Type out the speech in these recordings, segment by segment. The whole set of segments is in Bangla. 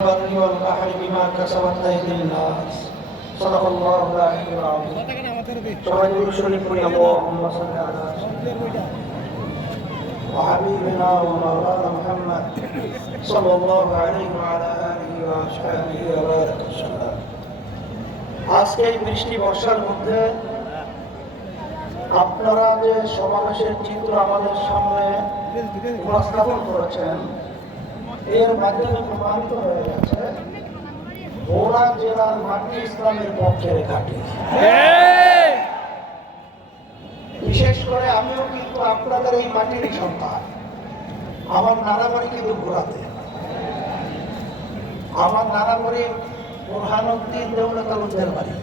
البر والبحر بما كسبت أيدي الناس صدق الله العلي العظيم সবাই দরুদ শরীফ পড়ি اللهم صل على سيدنا وحبيبنا ومولانا محمد صلى الله عليه وعلى آله وأصحابه وبارك وسلم আজকে এই বৃষ্টি বর্ষার মধ্যে আপনারা যে সমাবেশের চিত্র আমাদের সামনে উপস্থাপন করেছেন এর মাধ্যমে প্রমাণিত হয়ে গেছে ভোলা জেলার মাটি ইসলামের পক্ষের ঘাটি। বিশেষ করে আমিও কিন্তু আপনাদের এই মাটিরই সন্তান। আমার নানা বাড়ি কিন্তু ঘোরাতে আমার নানা বাড়ি বোরহানুদ্দিন দেউলা তালুকদের বাড়ি।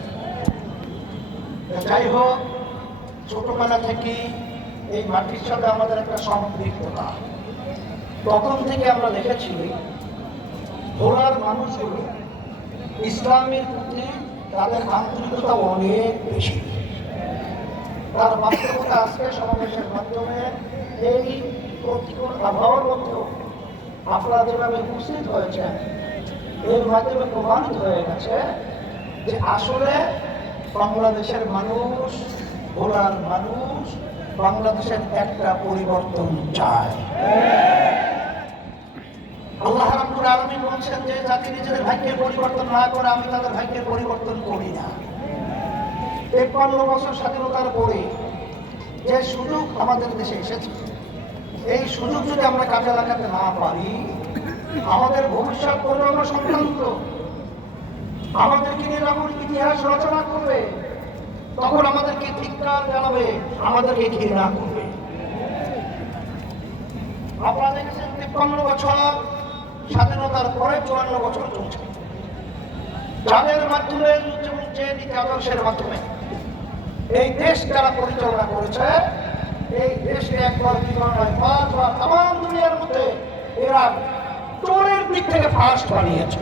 যাই হোক ছোটবেলা থেকে এই মাটির সাথে আমাদের একটা সম্পৃক্ততা। তখন থেকে আমরা দেখেছি ভোলার মানুষগুলো ইসলামের প্রতি তাদের আন্তরিকতা অনেক বেশি। তার বাস্তবতা আজকে সমাবেশের মাধ্যমে এই প্রতিকূল আবহাওয়ার মধ্যেও আপনারা যেভাবে উপস্থিত হয়েছেন, এর মাধ্যমে প্রমাণিত হয়ে গেছে যে আসলে বাংলাদেশের মানুষ, ভোলার মানুষ বাংলাদেশের একটা পরিবর্তন চায়। আল্লাহ রাব্বুল আলামিন বলছেন যে জাতি নিজেদের ভাগ্যের পরিবর্তন না করে আমি তাদের ভাগ্যের পরিবর্তন করি না। তেপ্পান্ন বছর স্বাধীনতার পরে যে সুযোগ আমাদের দেশে এসেছে, এই সুযোগ যদি আমরা কাজে লাগাতে না পারি, আমাদের ভবিষ্যৎ প্রজন্ম সংক্রান্ত, আমাদেরকে নিয়ে যখন ইতিহাস রচনা করবে, তখন আমাদেরকে ধিক্কার জানাবে, আমাদেরকে ঘৃণা করবে। আপনারা দেখেছেন তিপ্পান্ন বছর স্বাধীনতার পরে চুয়ান্ন বছর চলছে। যাদের মাধ্যমে নীতি আদর্শের মাধ্যমে এই দেশ যারা পরিচালনা করেছে, এই দেশে একবার দুইবার নয় পাঁচবার তাম দুনিয়ার মধ্যে এরা চোরের দিক থেকে ফার্স্ট বানিয়েছে।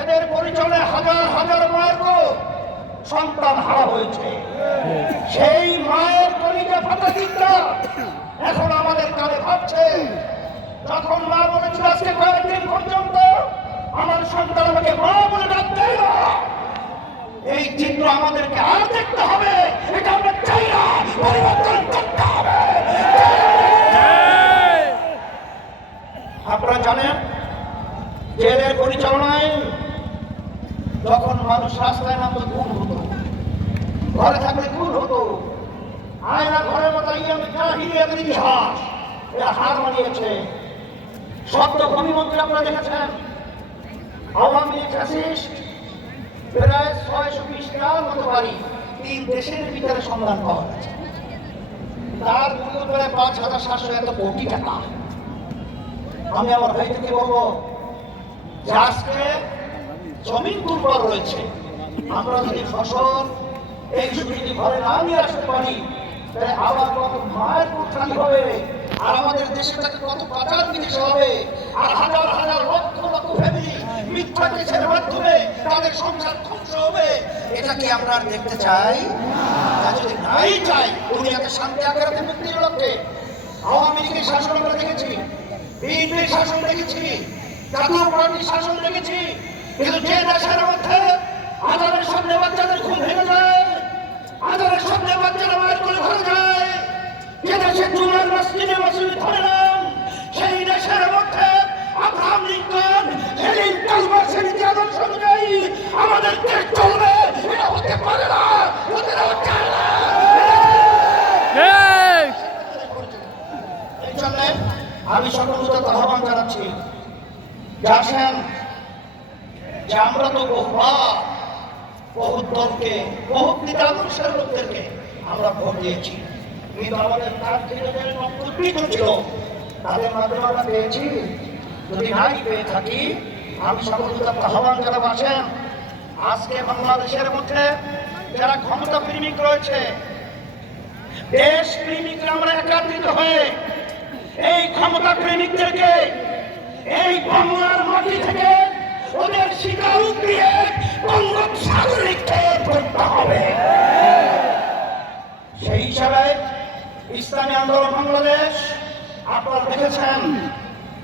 এদের পরিচালনায় হাজার হাজার মায়ের সন্তান হারা হয়েছে। সেই মায়ের কলিজা ফাটা চিন্তা এখন আমাদের কানে ভাবছে। যখন মা বলেছিল আজকে কয়েকদিন পর্যন্ত আমার সন্তান আমাকে মা বলে ডাকতে এই চিত্র আমাদেরকে আর দেখতে হবে, এটা আমরা চাই না, পরিবর্তন করতে হবে। আপনারা জানেন, জেলের পরিচালনায় যখন মানুষ রাস্তায় নামতো, খুন হতো। ঘরে থাকলে খুন হতো। আয়না ঘরের মতো ইতিহাস, এরা হার মানিয়েছে। সত্য ভূমিমন্ত্রী আপনারা দেখেছেন। আওয়ামী লীগ প্রায় ছয়শো বিশটার মতো বাড়ি তিন দেশের ভিতরে সন্ধান পাওয়া গেছে। তার মূল্য প্রায় পাঁচ হাজার সাতশো এত কোটি টাকা। আমি আমার ভাইদেরকে বলব, যে আজকে জমিন দুর্বল রয়েছে। আমরা যদি ফসল এই যদি ঘরে না নিয়ে আসতে পারি, তাহলে আবার কত মায়ের খালি হবে। আর আমাদের দেশে থেকে কত বিদেশে হবে? আর হাজার হাজার লক্ষ লক্ষ মিথ্যা কেসের মাধ্যমে তাদের সংসার ধ্বংস হবে। এটা কি আমরা দেখতে চাই? তা যদি নাই চাই, দুনিয়াতে শান্তি আকারাতে মুক্তির লক্ষ্যে আওয়ামী লীগের শাসন আমরা দেখেছি, বিএনপির শাসন দেখেছি, জাতীয় শাসন দেখেছি, কিন্তু যে দেশের মধ্যে আদারের সামনে বাচ্চাদের খুন ভেঙে যায় আদারের সামনে বাচ্চারা মায়ের করে ঘরে যায় যে দেশে ধরে নেন সেই দেশের মধ্যে আব্রাহাম লিঙ্কন হেলিন কালমার আদর্শ অনুযায়ী আমাদের দেশ চলবে। এটা হতে পারে না যায় না এই! জন্য আমি সকল উদ্যোগ আহ্বান জানাচ্ছি যে যে আমরা তো বহুবার বহু দলকে বহু পিতাদর্শের লোকদেরকে আমরা ভোট দিয়েছি। কিন্তু আমাদের প্রার্থীদের উদ্বৃত ছিল। তাদের মাধ্যমে আমরা পেয়েছি। যদি নাই পেয়ে থাকি, আমি সকল উদ্যোগ আহ্বান জানাব, আসেন। আজকে বাংলাদেশের মধ্যে যারা ক্ষমতা প্রেমিক রয়েছে দেশ প্রেমিকরা আমরা একাত্রিত হয়ে এই ক্ষমতা প্রেমিকদেরকে এই বাংলার মাটি থেকে ওদের শিকার দিয়ে বঙ্গোপসাগর নিক্ষেপ করতে হবে। সেই হিসাবে ইসলামী আন্দোলন বাংলাদেশ, আপনারা দেখেছেন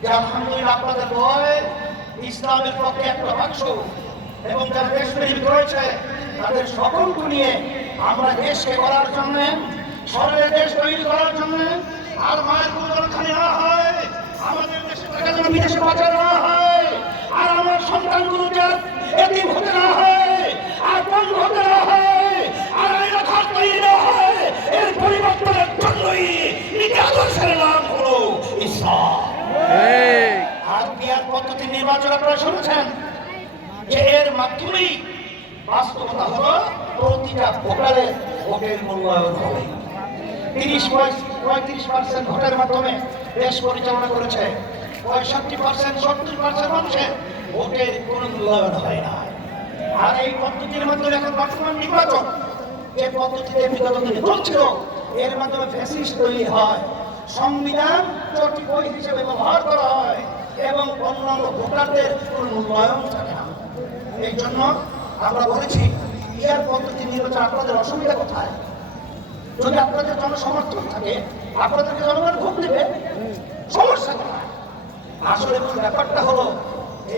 যে আলহামদুলিল্লাহ আপনাদের ভয়, ইসলামের পক্ষে একটা বাক্স এবং যারা দেশপ্রেমিক রয়েছে, তাদের সকলকে নিয়ে আমরা দেশকে করার জন্য সরকারের দেশ তৈরি করার জন্য আর মায়ের কোনো খালি না হয়, আমাদের দেশে টাকা যেন বিদেশে পাচার না হয়, আর আমার সন্তানগুলো যেন এতিম হতে না হয়, আর বন্ধ হতে না নির্বাচন আপনারা শুনেছেন যে এর মাধ্যমেই বাস্তবতা হলো প্রতিটা ভোটারের ভোটের মূল্যায়ন হবে। তিরিশ পঁয়ত্রিশ পার্সেন্ট ভোটের মাধ্যমে দেশ পরিচালনা করেছে। পঁয়ষট্টি পার্সেন্ট, সত্তর পার্সেন্ট মানুষের ভোটের কোনো মূল্যায়ন হয় না। আর এই পদ্ধতির মাধ্যমে এখন বর্তমান নির্বাচন যে পদ্ধতিতে বিগত দিনে চলছিল, এর মাধ্যমে ফ্যাসিস্ট তৈরি হয়। সংবিধান চটি বই হিসেবে ব্যবহার করা হয়। এবং অন্যান্য ভোটারদের কোনো মূল্যায়ন থাকে না। এই জন্য আমরা বলেছি ইয়ার পদ্ধতি নির্বাচন আপনাদের অসুবিধা কোথায়? যদি আপনাদের জনসমর্থন থাকে, আপনাদেরকে জনগণ ভোট দেবে। সমস্যা কোথায় আসলে মূল ব্যাপারটা হলো,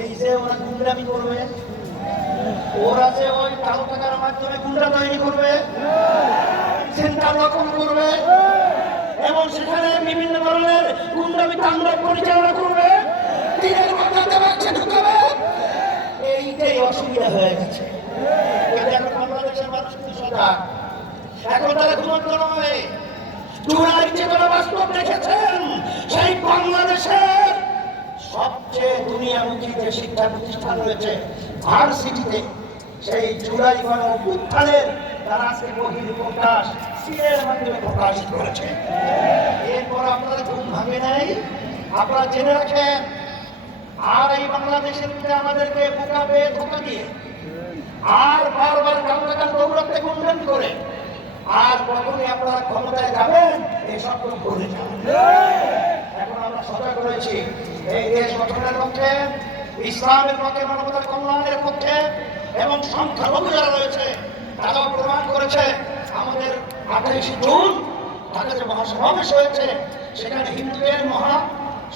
এই যে ওরা গুন্ডামি করবে, ওরা যে ওই কালো টাকার মাধ্যমে গুন্ডা তৈরি করবে সেন্টার রকম করবে, এবং সেখানে বিভিন্ন ধরনের গুন্ডামি, তাণ্ডব পরিচালনা করবে দিনের বাংলাতে অসুবিধা হয়ে গেছে। এখন বাংলাদেশের মানুষ কিন্তু সজাগ। এখন তারা ঘুমন্ত নয়। চূড়ার চেতনা বাস্তব দেখেছেন সেই বাংলাদেশের সবচেয়ে দুনিয়ামুখী যে শিক্ষা প্রতিষ্ঠান রয়েছে ভার্সিটিতে, সেই জুলাই গণ অভ্যুত্থানের তারা আজকে বহির প্রকাশ সিলের মাধ্যমে প্রকাশিত করেছে এরপর আপনারা ঘুম ভাঙে নাই। আপনারা জেনে রাখেন আর এই বাংলাদেশের মধ্যে আমাদেরকে বোকাবে ধোকা দিয়ে, আর বারবার কামরাকার দৌড়াতে গুন্ডন করে আর কখনই আপনারা ক্ষমতায় যাবেন এসব কোনো ভুলে যাবেন। এখন আমরা সজাগ রয়েছি, এই দেশ গঠনের পক্ষে, ইসলামের পক্ষে মানবতার কল্যাণের পক্ষে, এবং সংখ্যালঘু যারা রয়েছে, তারাও প্রমাণ করেছে, আমাদের আঠাইশে জুন ঢাকা যে মহাসমাবেশ হয়েছে, সেখানে হিন্দুদের মহা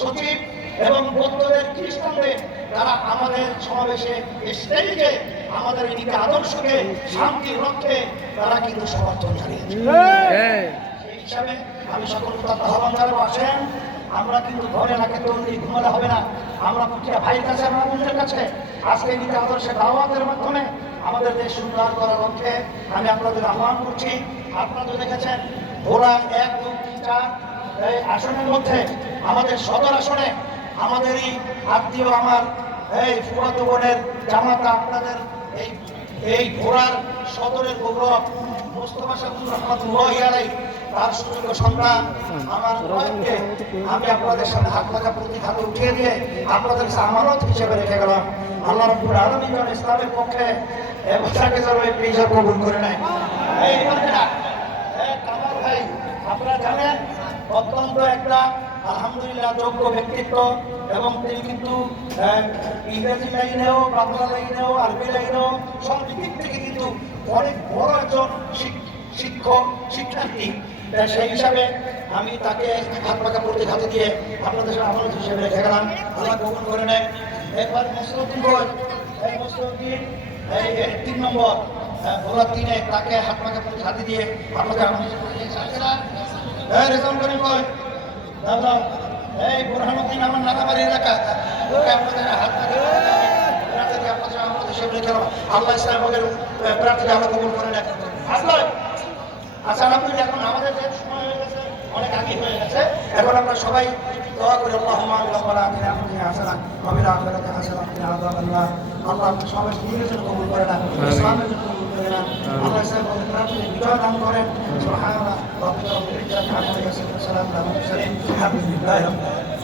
সচিব এবং বৌদ্ধদের খ্রিস্টানদের তারা আমাদের সমাবেশে স্টেজে আমাদের নীতি আদর্শকে শান্তির লক্ষ্যে তারা কিন্তু সমর্থন জানিয়েছে। সেই হিসাবে আমি সকল তার আহ্বান জানাব আসেন। আমরা কিন্তু ঘরে নাকে তৈরি ঘুমালে হবে না। আমরা পুঠিয়া ভাইয়ের কাছে আমরা বন্ধুদের কাছে আজকে নীতি আদর্শের দাওয়াতের মাধ্যমে আমাদের দেশ সুন্দর করার লক্ষ্যে আমি আপনাদের আহ্বান করছি। আপনারা তো দেখেছেন ভোলা এক দুই তিন চার এই আসনের মধ্যে আমাদের সদর আসনে আমাদেরই আত্মীয় আমার, এই ফুয়াতো বোনের জামাতা আপনাদের, এই এই ঘোড়ার সদরের গৌরব মোস্তফা শাহুর রহমতুল্লাহ আলাই, তার সুযোগ্য সন্তান আমার কয়েককে আমি আপনাদের সামনে হাত লাগা প্রতি হাতে উঠিয়ে দিয়ে আপনাদের আমানত হিসেবে রেখে গেলাম। আল্লাহ রব্বুল আলমী ইসলামের পক্ষে এবং তাকে যেন এই পেশা কবুল করে নেয়। এই কামাল ভাই, আপনারা জানেন, অত্যন্ত একটা আলহামদুলিল্লাহ যোগ্য ব্যক্তিত্ব এবং তিনি কিন্তু ইংরেজি লাইনেও, বাংলা লাইনেও, আরবি লাইনেও সব দিক থেকে কিন্তু অনেক বড় একজন শিক্ষক, শিক্ষার্থী। সেই হিসাবে আমি তাকে হাত পাকা প্রতীক হাতে দিয়ে আপনাদের সাথে আমানত হিসেবে রেখে গেলাম। আল্লাহ গ্রহণ করে নেয় এরপর মুসলিম এই তিন নম্বর ভোলা তিনে তাকে হাত পাকা প্রতীক হাতে দিয়ে আপনাকে আমানত হিসেবে রেখে এই বুরহানুদ্দিন আমার নানাবাড়ি এলাকা ওকে আপনাদের হাত আমানত হিসেবে রেখে গেলাম আল্লাহ ইসলামের প্রার্থীকে আমরা কবুল করে নেয় আসলে আচ্ছা এখন আমাদের যে সময় হয়ে গেছে অনেক আগে হয়ে গেছে এখন আমরা সবাই দোয়া করি রাব্বানা আতিনা ফিদ দুনিয়া হাসানা ওয়া ফিল আখিরাতি আল্লাহ সবাই দিনের জন্য কবুল করে না ইসলামের জন্য কবুল করে না। আল্লাহ বিজয় দান করেন। সুবহানাল্লাহ। রাব্বিল